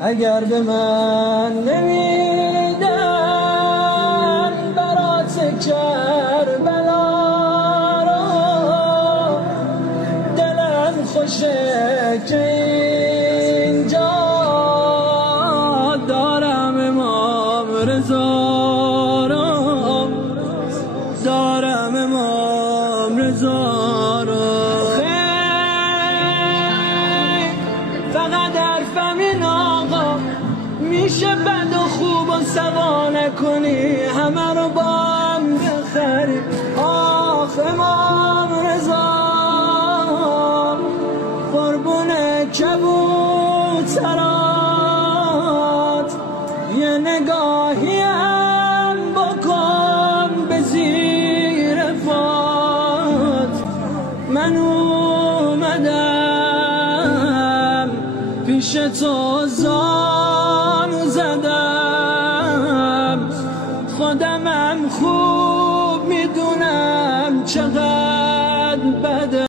اگر به من نمیدن برات کربلا را، دلم خوشه که اینجا دارم امام رضا را، دارم امام رضا را. فقط حرفم این آقا میشه بد و خوب و سوا نکنی، همه رو با هم بخری. آخ امام رضا قربون کبوترات، یه نگاهی هم بکن به زیر پات. من اومدم پیش تو زانو زدم، خودمم خوب میدونم چقدر